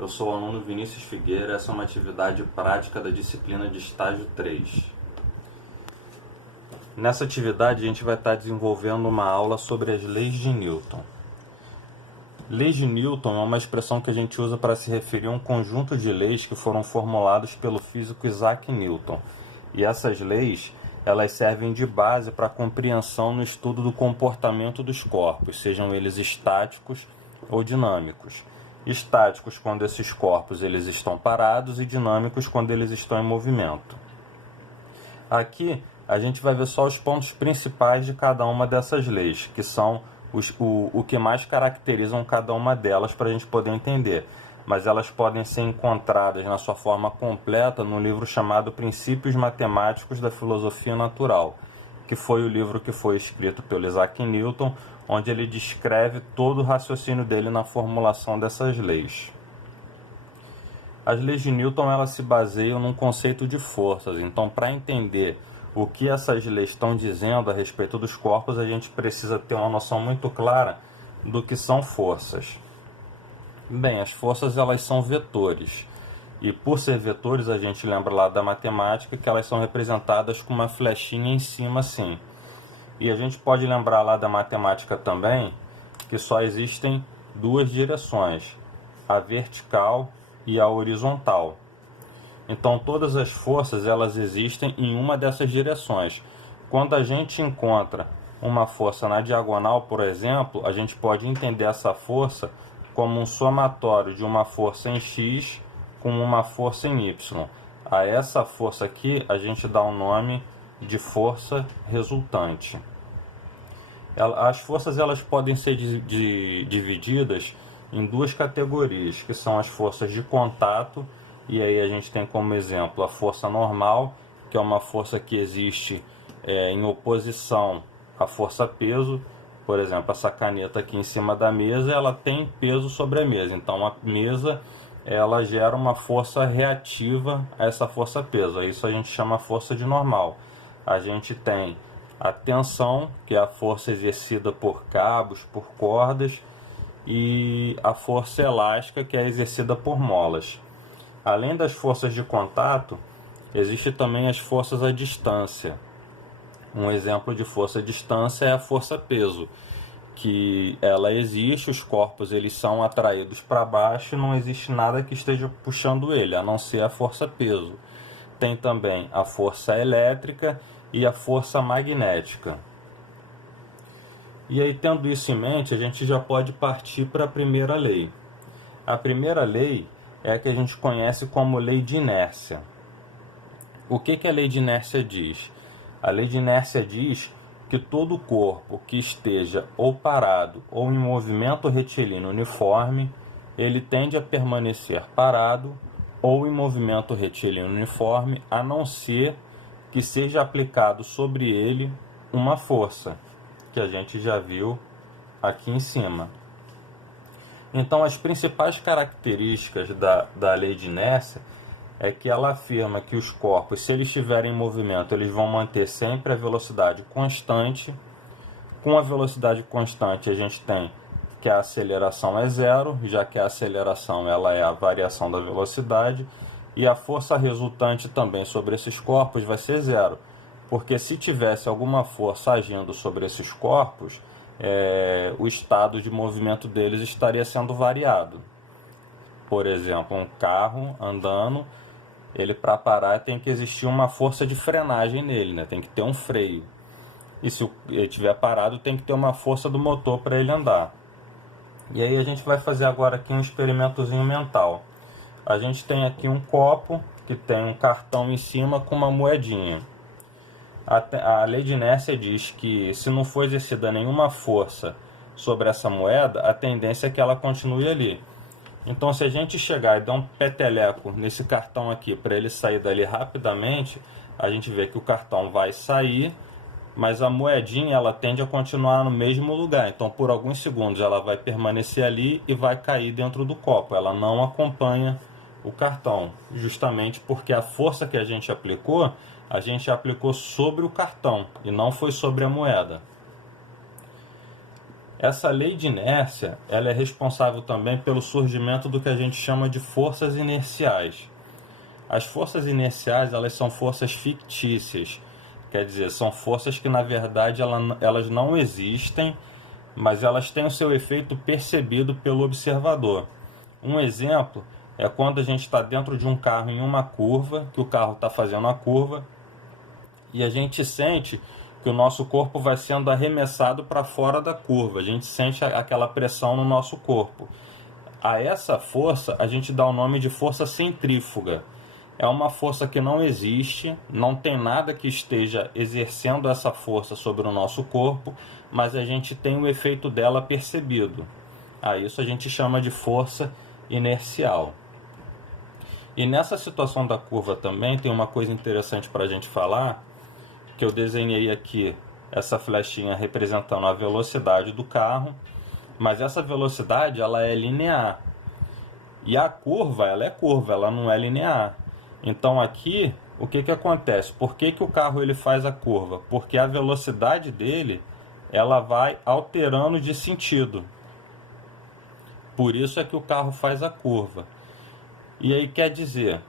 Eu sou o aluno Vinícius Figueira, essa é uma atividade prática da disciplina de estágio 3. Nessa atividade a gente vai estar desenvolvendo uma aula sobre as leis de Newton. Leis de Newton é uma expressão que a gente usa para se referir a um conjunto de leis que foram formuladas pelo físico Isaac Newton. E essas leis, elas servem de base para a compreensão no estudo do comportamento dos corpos, sejam eles estáticos ou dinâmicos. Estáticos quando esses corpos eles estão parados e dinâmicos quando eles estão em movimento. Aqui a gente vai ver só os pontos principais de cada uma dessas leis, que são o que mais caracterizam cada uma delas para a gente poder entender. Mas elas podem ser encontradas na sua forma completa no livro chamado Princípios Matemáticos da Filosofia Natural, que foi o livro que foi escrito pelo Isaac Newton, onde ele descreve todo o raciocínio dele na formulação dessas leis. As leis de Newton elas se baseiam num conceito de forças, então para entender o que essas leis estão dizendo a respeito dos corpos, a gente precisa ter uma noção muito clara do que são forças. Bem, as forças elas são vetores, e por ser vetores a gente lembra lá da matemática que elas são representadas com uma flechinha em cima assim. E a gente pode lembrar lá da matemática também que só existem duas direções, a vertical e a horizontal. Então todas as forças elas existem em uma dessas direções. Quando a gente encontra uma força na diagonal, por exemplo, a gente pode entender essa força como um somatório de uma força em x com uma força em y. A essa força aqui a gente dá o nome de força resultante. As forças elas podem ser divididas em duas categorias, que são as forças de contato, e aí a gente tem como exemplo a força normal, que é uma força que existe em oposição à força peso. Por exemplo, essa caneta aqui em cima da mesa, ela tem peso sobre a mesa, então a mesa ela gera uma força reativa a essa força peso, isso a gente chama força de normal. A gente tem a tensão, que é a força exercida por cabos, por cordas, e a força elástica, que é exercida por molas. Além das forças de contato, existem também as forças à distância. Um exemplo de força à distância é a força-peso, que ela existe, os corpos eles são atraídos para baixo e não existe nada que esteja puxando ele, a não ser a força-peso. Tem também a força elétrica e a força magnética. E aí, tendo isso em mente, a gente já pode partir para a primeira lei. A primeira lei é a que a gente conhece como lei de inércia. O que a lei de inércia diz? A lei de inércia diz que todo corpo que esteja ou parado ou em movimento retilíneo uniforme, ele tende a permanecer parado ou em movimento retilíneo uniforme, a não ser que seja aplicado sobre ele uma força, que a gente já viu aqui em cima. Então, as principais características da lei de inércia é que ela afirma que os corpos, se eles estiverem em movimento, eles vão manter sempre a velocidade constante. Com a velocidade constante, a gente tem que a aceleração é zero, já que a aceleração ela é a variação da velocidade, e a força resultante também sobre esses corpos vai ser zero, porque se tivesse alguma força agindo sobre esses corpos, o estado de movimento deles estaria sendo variado. Por exemplo, um carro andando, ele para parar tem que existir uma força de frenagem nele, né? Tem que ter um freio. E se ele estiver parado, tem que ter uma força do motor para ele andar. E aí a gente vai fazer agora aqui um experimentozinho mental. A gente tem aqui um copo que tem um cartão em cima com uma moedinha. A lei de inércia diz que se não for exercida nenhuma força sobre essa moeda, a tendência é que ela continue ali. Então, se a gente chegar e dar um peteleco nesse cartão aqui para ele sair dali rapidamente, a gente vê que o cartão vai sair, mas a moedinha ela tende a continuar no mesmo lugar. Então, por alguns segundos ela vai permanecer ali e vai cair dentro do copo. Ela não acompanha o cartão, justamente porque a força que a gente aplicou sobre o cartão e não foi sobre a moeda. Essa lei de inércia, ela é responsável também pelo surgimento do que a gente chama de forças inerciais. As forças inerciais, elas são forças fictícias, quer dizer, são forças que na verdade elas não existem, mas elas têm o seu efeito percebido pelo observador. Um exemplo é quando a gente está dentro de um carro em uma curva, que o carro está fazendo a curva, e a gente sente que o nosso corpo vai sendo arremessado para fora da curva. A gente sente aquela pressão no nosso corpo. A essa força a gente dá o nome de força centrífuga. É uma força que não existe, não tem nada que esteja exercendo essa força sobre o nosso corpo, mas a gente tem o efeito dela percebido. A isso a gente chama de força inercial. E nessa situação da curva também tem uma coisa interessante para a gente falar, que eu desenhei aqui essa flechinha representando a velocidade do carro, mas essa velocidade ela é linear. E a curva, ela não é linear. Então aqui, o que acontece? Por que o carro ele faz a curva? Porque a velocidade dele, ela vai alterando de sentido. Por isso é que o carro faz a curva. E aí quer dizer,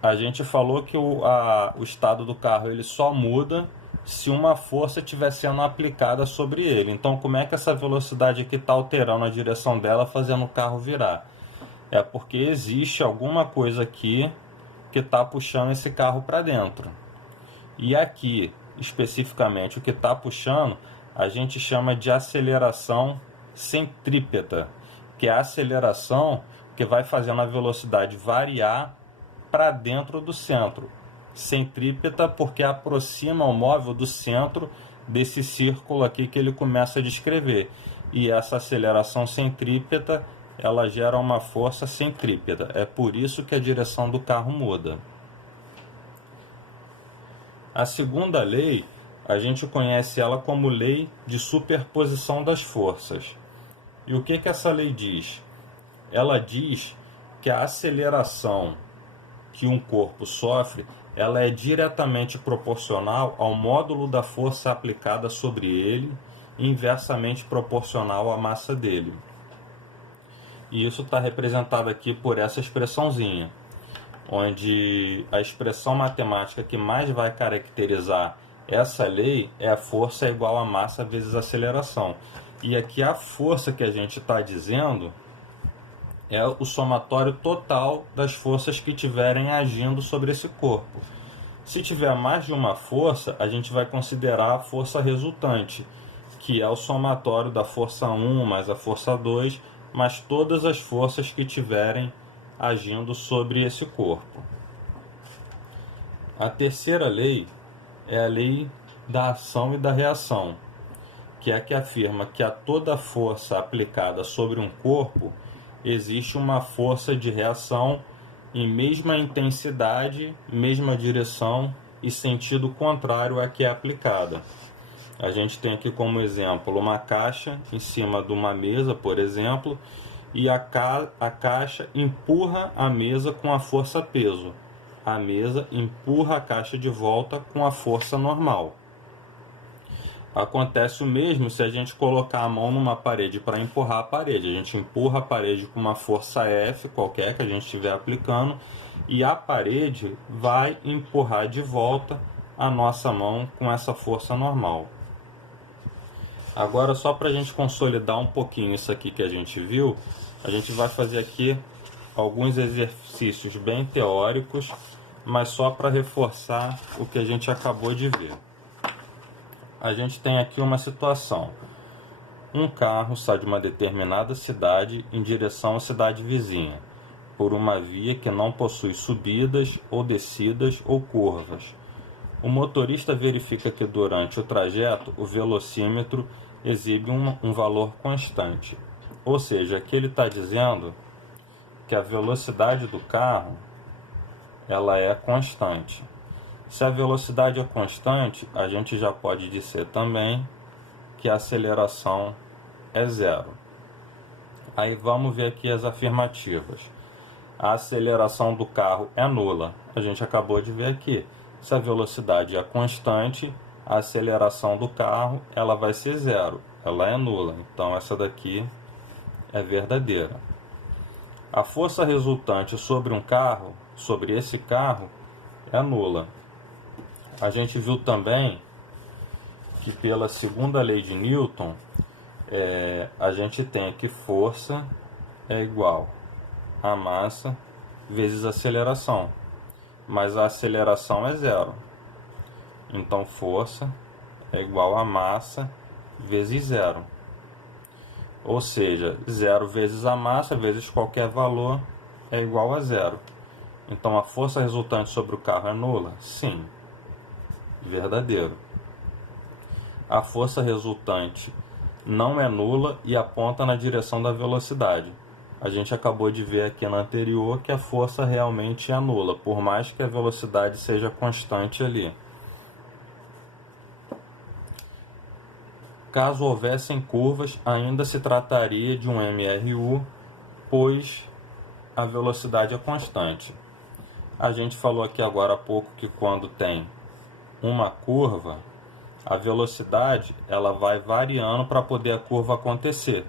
a gente falou que o estado do carro ele só muda se uma força estiver sendo aplicada sobre ele. Então, como é que essa velocidade aqui está alterando a direção dela, fazendo o carro virar? É porque existe alguma coisa aqui que está puxando esse carro para dentro. E aqui, especificamente, o que está puxando, a gente chama de aceleração centrípeta, que é a aceleração que vai fazendo a velocidade variar para dentro do centro. Centrípeta porque aproxima o móvel do centro desse círculo aqui que ele começa a descrever. E essa aceleração centrípeta, ela gera uma força centrípeta. É por isso que a direção do carro muda. A segunda lei, a gente conhece ela como lei de superposição das forças. E o que essa lei diz? Ela diz que a aceleração que um corpo sofre, ela é diretamente proporcional ao módulo da força aplicada sobre ele, e inversamente proporcional à massa dele. E isso está representado aqui por essa expressãozinha, onde a expressão matemática que mais vai caracterizar essa lei é a força é igual a massa vezes aceleração. E aqui a força que a gente está dizendo é o somatório total das forças que estiverem agindo sobre esse corpo. Se tiver mais de uma força, a gente vai considerar a força resultante, que é o somatório da força 1 mais a força 2, mais todas as forças que estiverem agindo sobre esse corpo. A terceira lei é a lei da ação e da reação, que é a que afirma que a toda força aplicada sobre um corpo existe uma força de reação em mesma intensidade, mesma direção e sentido contrário à que é aplicada. A gente tem aqui como exemplo uma caixa em cima de uma mesa, por exemplo, e a caixa empurra a mesa com a força peso. A mesa empurra a caixa de volta com a força normal. Acontece o mesmo se a gente colocar a mão numa parede para empurrar a parede. A gente empurra a parede com uma força F qualquer que a gente estiver aplicando e a parede vai empurrar de volta a nossa mão com essa força normal. Agora, só para a gente consolidar um pouquinho isso aqui que a gente viu, a gente vai fazer aqui alguns exercícios bem teóricos, mas só para reforçar o que a gente acabou de ver. A gente tem aqui uma situação. Um carro sai de uma determinada cidade em direção à cidade vizinha, por uma via que não possui subidas ou descidas ou curvas. O motorista verifica que durante o trajeto o velocímetro exibe um valor constante. Ou seja, aqui ele está dizendo que a velocidade do carro ela é constante. Se a velocidade é constante, a gente já pode dizer também que a aceleração é zero. Aí vamos ver aqui as afirmativas. A aceleração do carro é nula. A gente acabou de ver aqui. Se a velocidade é constante, a aceleração do carro ela vai ser zero. ela é nula. Então essa daqui é verdadeira. A força resultante sobre um carro, sobre esse carro, é nula. A gente viu também que pela segunda lei de Newton, a gente tem que força é igual a massa vezes a aceleração, mas a aceleração é zero. Então força é igual a massa vezes zero. Ou seja, zero vezes a massa vezes qualquer valor é igual a zero. Então a força resultante sobre o carro é nula? Sim. Verdadeiro. A força resultante não é nula e aponta na direção da velocidade. A gente acabou de ver aqui na anterior que a força realmente é nula, por mais que a velocidade seja constante ali. Caso houvessem curvas, ainda se trataria de um MRU, pois a velocidade é constante. A gente falou aqui agora há pouco que quando tem uma curva, a velocidade ela vai variando para poder a curva acontecer.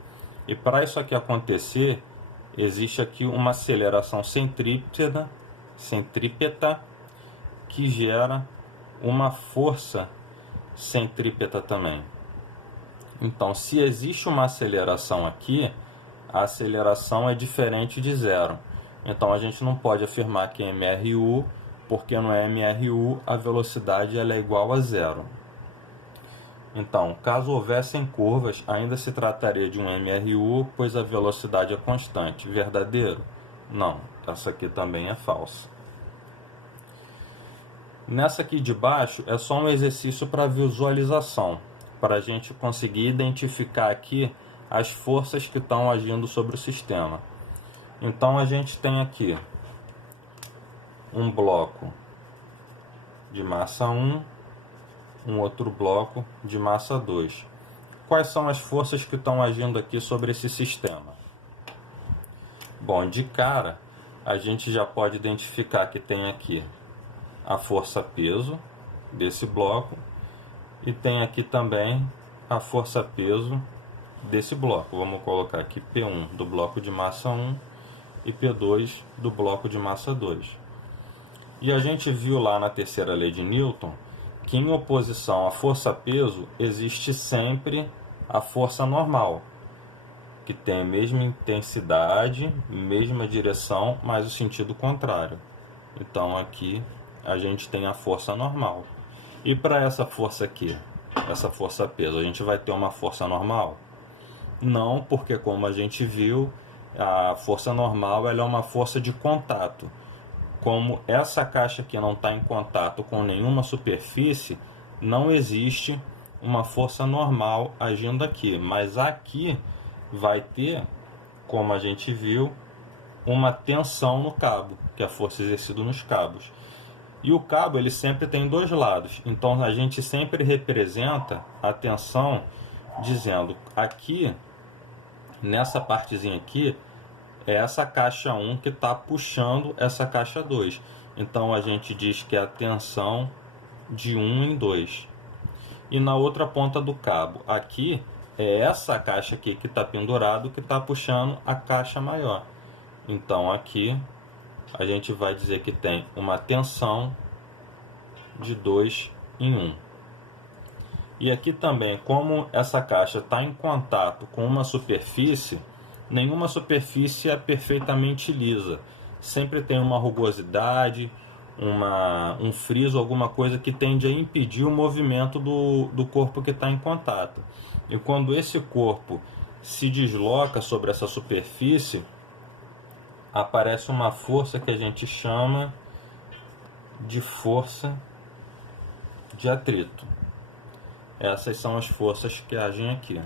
E para isso aqui acontecer, existe aqui uma aceleração centrípeta que gera uma força centrípeta também. Então, se existe uma aceleração aqui, a aceleração é diferente de zero. Então, a gente não pode afirmar que é MRU, porque no MRU a velocidade ela é igual a zero. Então, caso houvessem curvas, ainda se trataria de um MRU, pois a velocidade é constante. Verdadeiro? Não, essa aqui também é falsa. Nessa aqui de baixo é só um exercício para visualização, para a gente conseguir identificar aqui as forças que estão agindo sobre o sistema. Então a gente tem aqui um bloco de massa 1, um outro bloco de massa 2. Quais são as forças que estão agindo aqui sobre esse sistema? Bom, de cara, a gente já pode identificar que tem aqui a força-peso desse bloco e tem aqui também a força-peso desse bloco. Vamos colocar aqui P1 do bloco de massa 1 e P2 do bloco de massa 2. E a gente viu lá na terceira lei de Newton que em oposição à força-peso existe sempre a força normal, que tem a mesma intensidade, mesma direção, mas o sentido contrário. Então aqui a gente tem a força normal. E para essa força aqui, essa força-peso, a gente vai ter uma força normal? Não, porque como a gente viu, a força normal ela é uma força de contato. Como essa caixa aqui não está em contato com nenhuma superfície, não existe uma força normal agindo aqui. Mas aqui vai ter, como a gente viu, uma tensão no cabo, que é a força exercida nos cabos. E o cabo ele sempre tem dois lados, então a gente sempre representa a tensão dizendo aqui, nessa partezinha aqui, é essa caixa 1 que está puxando essa caixa 2. Então a gente diz que é a tensão de 1 em 2. E na outra ponta do cabo, aqui, é essa caixa aqui que está pendurado que está puxando a caixa maior. Então aqui a gente vai dizer que tem uma tensão de 2 em 1. E aqui também, como essa caixa está em contato com uma superfície, nenhuma superfície é perfeitamente lisa. Sempre tem uma rugosidade, um friso, alguma coisa que tende a impedir o movimento do corpo que está em contato. E quando esse corpo se desloca sobre essa superfície, aparece uma força que a gente chama de força de atrito. Essas são as forças que agem aqui.